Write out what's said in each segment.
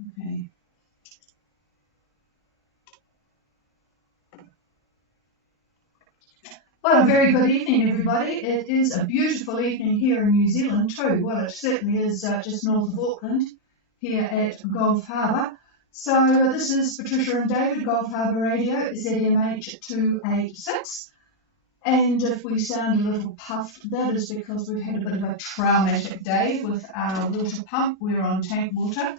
Okay. Well, a very good evening, everybody. It is a beautiful evening here in New Zealand too. Well, it certainly is just north of Auckland, here at Gulf Harbour. So this is Patricia and David, Gulf Harbour Radio, ZMH 286. And if we sound a little puffed, that is because we've had a bit of a traumatic day with our water pump. We're on tank water,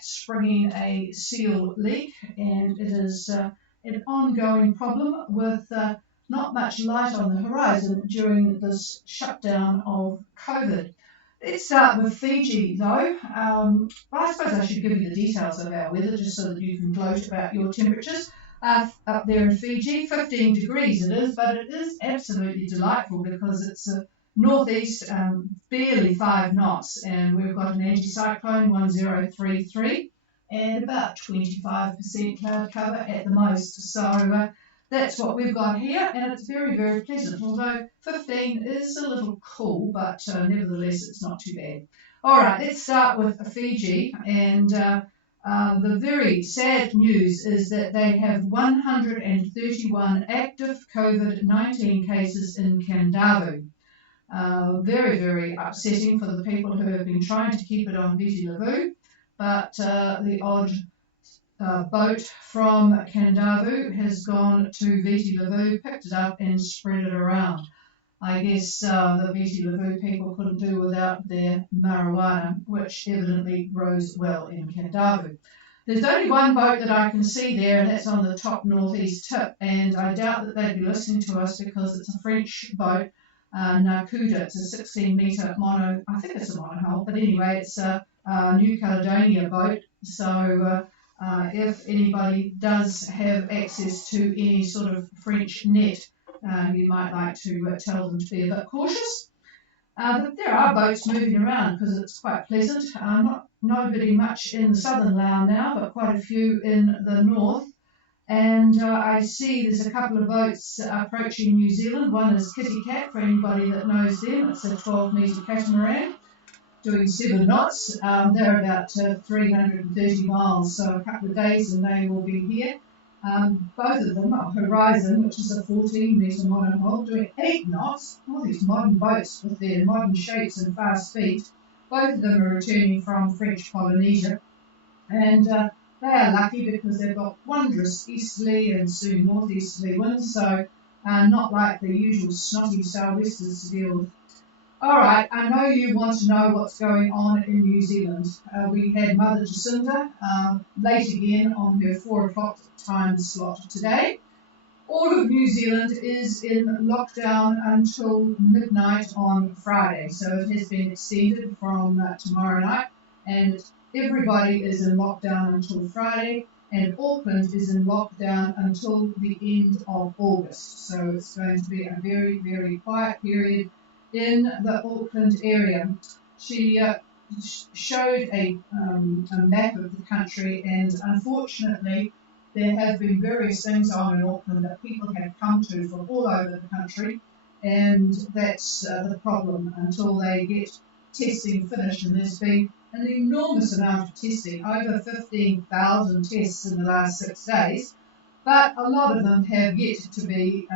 springing a seal leak, and it is an ongoing problem with not much light on the horizon during this shutdown of COVID. Let's start with Fiji, though. I suppose I should give you the details of our weather just so that you can gloat about your temperatures. Up there in Fiji, 15 degrees it is, but it is absolutely delightful because it's a northeast, barely 5 knots, and we've got an anticyclone 1033 and about 25% cloud cover at the most. So that's what we've got here, and it's very, very pleasant, although 15 is a little cool, but nevertheless it's not too bad. All right, let's start with Fiji, and the very sad news is that they have 131 active COVID-19 cases in Kandavu. Very, very upsetting for the people who have been trying to keep it on Viti Levu, but the odd boat from Kandavu has gone to Viti Levu, picked it up and spread it around. I guess the Viti Levu people couldn't do without their marijuana, which evidently grows well in Kandavu. There's only one boat that I can see there, and that's on the top northeast tip, and I doubt that they'd be listening to us because it's a French boat, Nakuda. It's a 16-metre mono, I think it's a monohull, but anyway, it's a New Caledonia boat, so if anybody does have access to any sort of French net, you might like to tell them to be a bit cautious. But there are boats moving around because it's quite pleasant. Nobody much in the southern Lao now, but quite a few in the north. And I see there's a couple of boats approaching New Zealand. One is Kitty Cat, for anybody that knows them. It's a 12-metre catamaran doing 7 knots. They're about 330 miles, so a couple of days and they will be here. Both of them are Horizon, which is a 14-metre monohull, doing 8 knots. All these modern boats with their modern shapes and fast feet. Both of them are returning from French Polynesia, and they are lucky because they've got wondrous easterly and soon northeasterly winds, so not like the usual snotty sou'westers to deal with. All right, I know you want to know what's going on in New Zealand. We had Mother Jacinda late again on her 4 o'clock time slot today. All of New Zealand is in lockdown until midnight on Friday, so it has been extended from tomorrow night, and everybody is in lockdown until Friday, and Auckland is in lockdown until the end of August. So it's going to be a very, very quiet period in the Auckland area. She showed a map of the country, and unfortunately there have been various things on in Auckland that people have come to from all over the country, and that's the problem until they get testing finished. And there's been an enormous amount of testing, over 15,000 tests in the last 6 days, but a lot of them have yet to be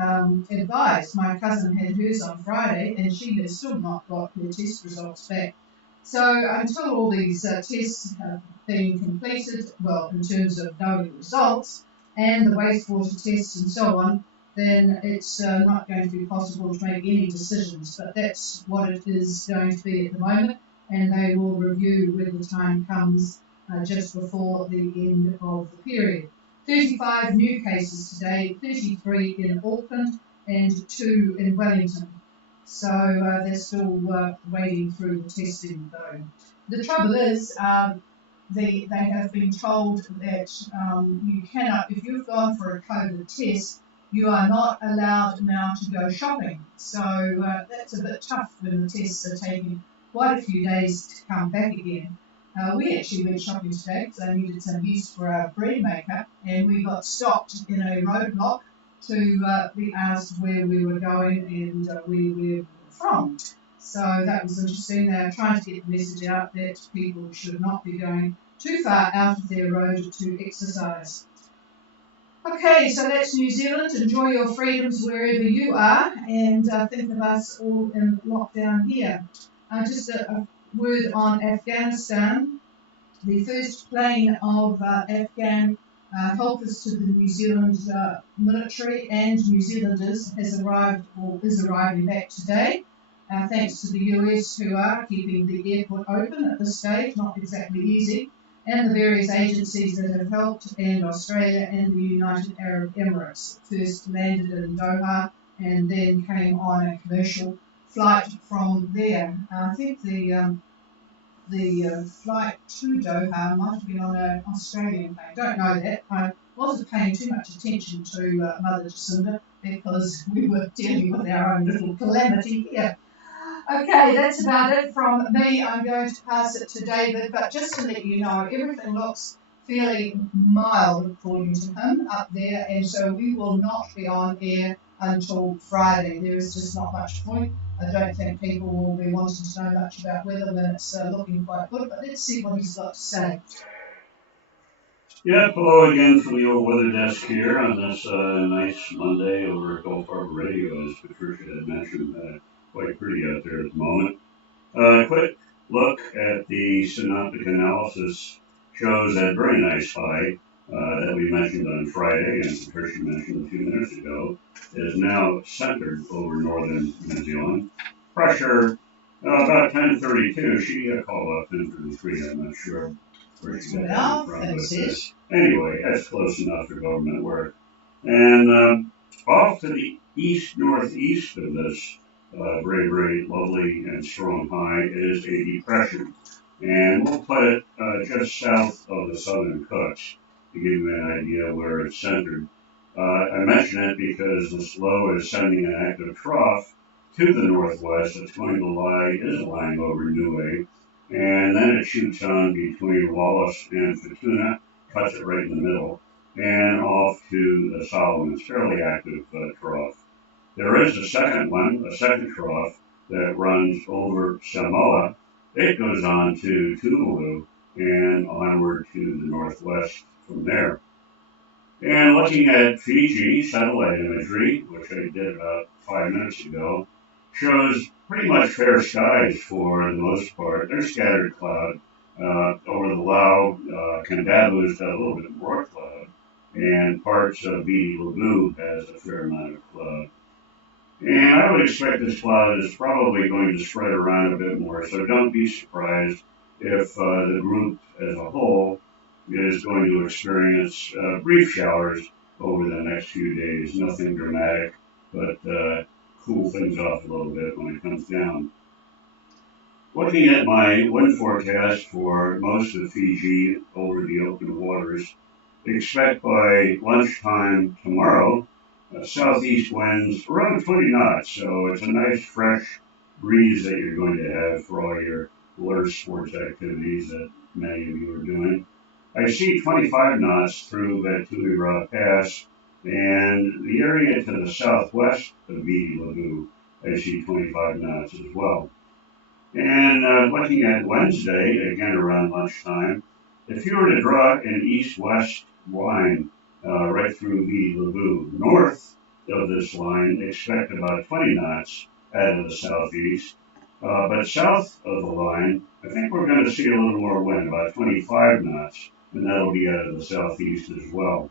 advised. My cousin had hers on Friday, and she has still not got her test results back. So until all these tests have been completed, well, in terms of knowing results, and the wastewater tests and so on, then it's not going to be possible to make any decisions. But that's what it is going to be at the moment, and they will review when the time comes just before the end of the period. 35 new cases today, 33 in Auckland and 2 in Wellington. So they're still wading through the testing though. The trouble is they have been told that you cannot, if you've gone for a COVID test, you are not allowed now to go shopping. So that's a bit tough when the tests are taking quite a few days to come back again. We actually went shopping today because I needed some use for our bread maker, and we got stopped in a roadblock to be asked where we were going and where we were from. So that was interesting. They were trying to get the message out that people should not be going too far out of their road to exercise. Okay, so that's New Zealand. Enjoy your freedoms wherever you are, and think of us all in lockdown here. Just a word on Afghanistan. The first plane of Afghan helpers to the New Zealand military and New Zealanders has arrived or is arriving back today, thanks to the US who are keeping the airport open at this stage, not exactly easy, and the various agencies that have helped, and Australia and the United Arab Emirates. First landed in Doha and then came on a commercial flight from there. I think the flight to Doha might have been on an Australian plane. Don't know that. I wasn't paying too much attention to Mother Jacinda because we were dealing with our own little calamity here. Okay, that's about it from me. I'm going to pass it to David, but just to let you know, everything looks fairly mild according to him up there, and so we will not be on air until Friday. There is just not much point. I don't think people will be wanting to know much about weather when it's looking quite good, but let's see what he's got to say. Yeah, hello again from the old weather desk here on this nice Monday over at Gulf Harbor Radio, as Patricia had mentioned. Quite pretty out there at the moment. Quick look at the synoptic analysis shows that very nice high that we mentioned on Friday and Patricia mentioned a few minutes ago is now centered over northern New Zealand. Pressure about 1032. She called up 1033. I'm not sure where she got that from. But anyway, that's close enough for government work. And off to the east-northeast of this very, very lovely and strong high is a depression. And we'll put it just south of the southern Cooks to give you an idea where it's centered. I mention it because this low is sending an active trough to the northwest that's going to is lying over Niue, and then it shoots on between Wallace and Futuna, cuts it right in the middle, and off to the Solomons, fairly active trough. There is a second trough that runs over Samoa. It goes on to Tuvalu and onward to the northwest from there. And looking at Fiji satellite imagery, which I did about 5 minutes ago, shows pretty much fair skies for the most part. There's scattered cloud. Over the Lau, Kandavu's got a little bit more cloud, and parts of Viti Levu has a fair amount of cloud. And I would expect this cloud is probably going to spread around a bit more, so don't be surprised if the group as a whole is going to experience brief showers over the next few days. Nothing dramatic, but cool things off a little bit when it comes down. Looking at my wind forecast for most of Fiji over the open waters, expect by lunchtime tomorrow southeast winds around 20 knots, so it's a nice fresh breeze that you're going to have for all your water sports activities that many of you are doing. I see 25 knots through Vatuvira Pass, and the area to the southwest of Viti Levu, I see 25 knots as well. And looking at Wednesday, again around lunchtime, if you were to draw an east-west line right through Viti Levu, north of this line, expect about 20 knots out of the southeast. But south of the line, I think we're going to see a little more wind, about 25 knots, and that'll be out of the southeast as well.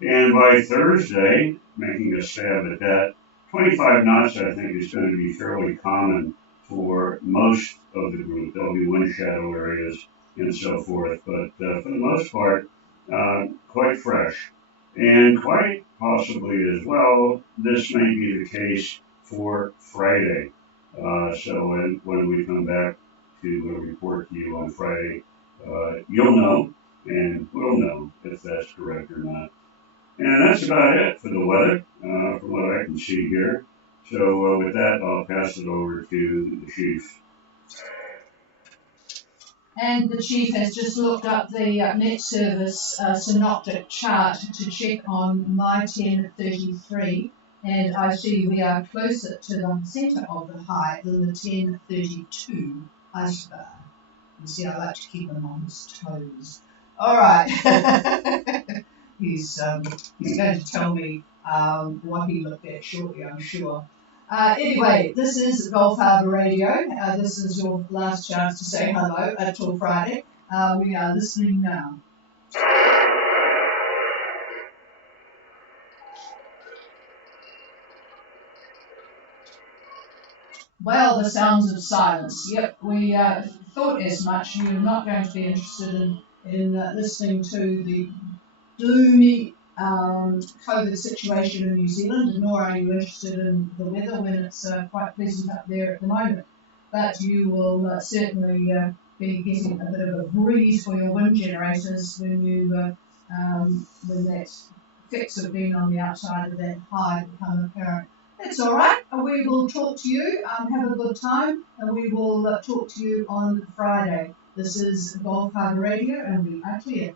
And by Thursday, making a stab at that, 25 knots I think is going to be fairly common for most of the group. There'll be wind shadow areas and so forth, but for the most part, quite fresh. And quite possibly as well, this may be the case for Friday. So when we come back to report to you on Friday, you'll know, and we'll know if that's correct or not. And that's about it for the weather, from what I can see here. So with that, I'll pass it over to the chief. And the chief has just looked up the Met Service synoptic chart to check on my 1033 and I see we are closer to the centre of the high than the 1032 iceberg. You see, I like to keep him on his toes. All right. He's going to tell me what he looked at shortly, I'm sure. Anyway, this is Gulf Harbour Radio. This is your last chance to say hello until Friday. We are listening now. Well, the sounds of silence. Yep, we thought as much. You're not going to be interested in listening to the gloomy COVID situation in New Zealand, nor are you interested in the weather when it's quite pleasant up there at the moment. But you will certainly be getting a bit of a breeze for your wind generators when that fix of being on the outside of that high become apparent. That's all right. We will talk to you. Have a good time, and we will talk to you on Friday. This is Gulf Harbour Radio, and we are clear.